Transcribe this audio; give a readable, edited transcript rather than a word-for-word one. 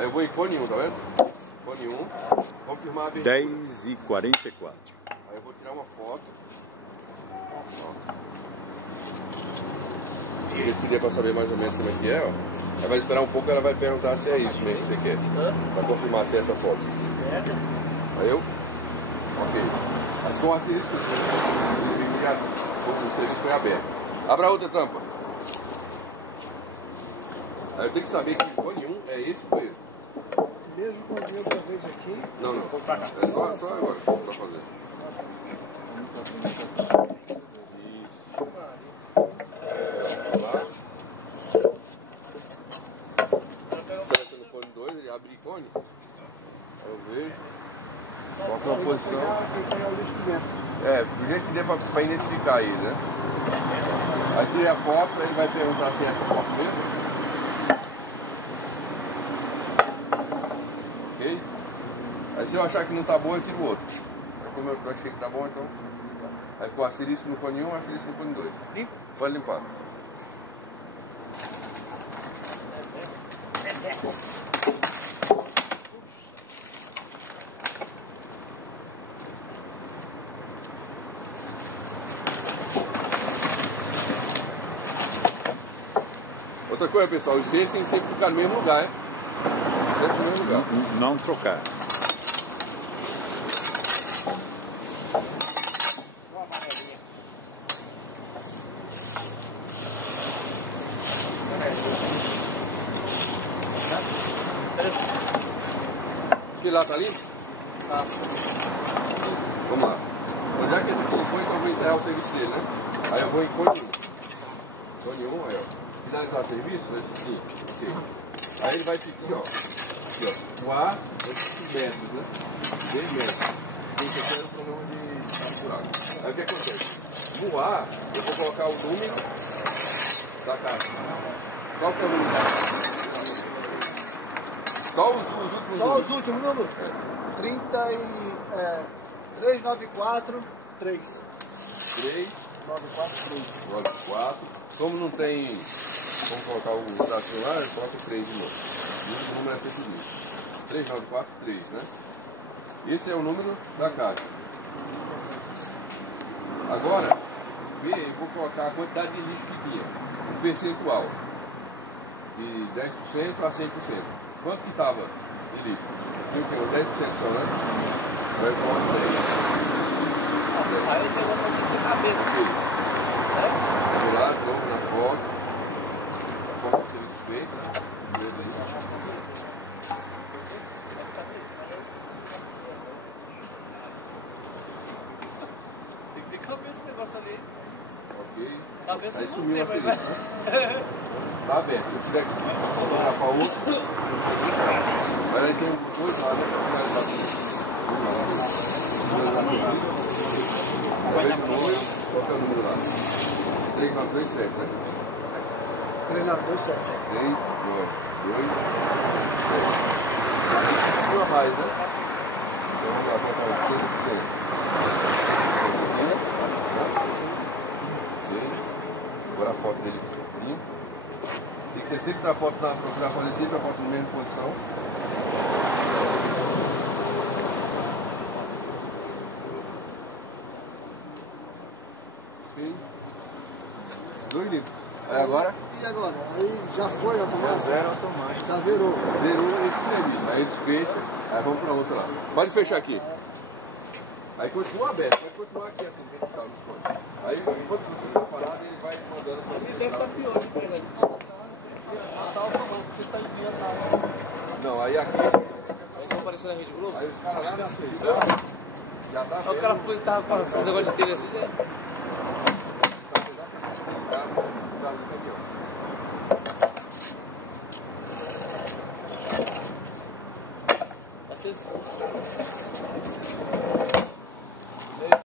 Aí eu vou em cone 1, tá vendo? Cone 1, confirmar a abertura. 10h44. Aí eu vou tirar uma foto. Se vocês pedirem pra saber mais ou menos como é que é, ó. Aí vai esperar um pouco, ela vai perguntar se é isso mesmo que você quer. Pra confirmar se é essa foto. Aí eu? Ok. Aí com o asterisco, o serviço foi aberto. Abra a outra tampa. Aí eu tenho que saber que o cone 1 é esse banheiro. Mesmo com a outra vez aqui? Não, não. É só agora que tá fazendo. Isso. Lá. Seleciona o cone 2, ele abre cone. Aí eu vejo. Qual que é a posição? Do jeito que dê pra identificar ele, né? Aí tira a foto, ele vai perguntar se é essa foto mesmo. Ok? Aí se eu achar que não tá bom, eu tiro o outro. Aí como eu achei que tá bom, então... Aí ficou asterisco no cone 1, asterisco no cone 2. Limpo? Pode limpar. Outra coisa, pessoal, os cestos tem que sempre ficar no mesmo lugar, hein? Sempre no mesmo lugar. Não trocar. Aquele lá tá limpo? Tá. Vamos lá. Então, já que esse aqui foi, então eu vou encerrar o serviço dele, né? Aí eu vou em cone 1. Cone 1, aí ó. Finalizar o serviço? Sim. Aí ele vai seguir, ó. Aqui, ó. O A, esses metros, né? 10 metros. Esse aqui era o problema de capturar. Aí o que acontece? No A, eu vou colocar o número da caixa. Qual que é o número da caixa? Só os últimos números. Só os últimos números? 394 3. 394. Como não tem. Vamos colocar o tracinho lá, coloca o 3 de novo. E o número é preciso. 3943, né? Esse é o número da caixa. Agora, eu vou colocar a quantidade de lixo que tinha. Um percentual. De 10% a 100%. Quanto que estava de lixo? Tinha o quê? 10% só, né? Vai colocar 10. Aí tem uma coisa de cabeça. Vou lá, de novo na foto. A foto do serviço feito. Tem que ter cabeça esse negócio ali. Ok. Cabeça Aí não sumiu tem, a mas feliz, né? Tá aberto. Se eu tiver que colocar para outro. Mas aí tem um coisa lá, né? Qual é o número lá? 3927, né? 3927. 3, 2, 7. Uma mais, né? Então vamos lá, colocar o 100%. Agora a foto dele com o primo. Tem que ser sempre da foto, procurar fazer sempre a foto na mesma posição. Ok. 2 litros. Aí agora? E agora? Aí já foi automático? Zero automático. Já zerou. Zerou esse serviço. Aí desfecha. Aí vamos pra outra lá. Pode fechar aqui. Aí continua aberto. Vai continuar aqui assim, que a gente tá nos pontos. Aí enquanto você está parado, ele vai mandando pra Ele você. deve estar pior de verdade. Tá automático, você está enviando lá. Não, aí aqui. Aí estão aparecendo na Rede Globo. Aí os caras lá na frente. Já tá Aí o cara foi tava passando esse negócio de telha assim, né? Tá no caminhão.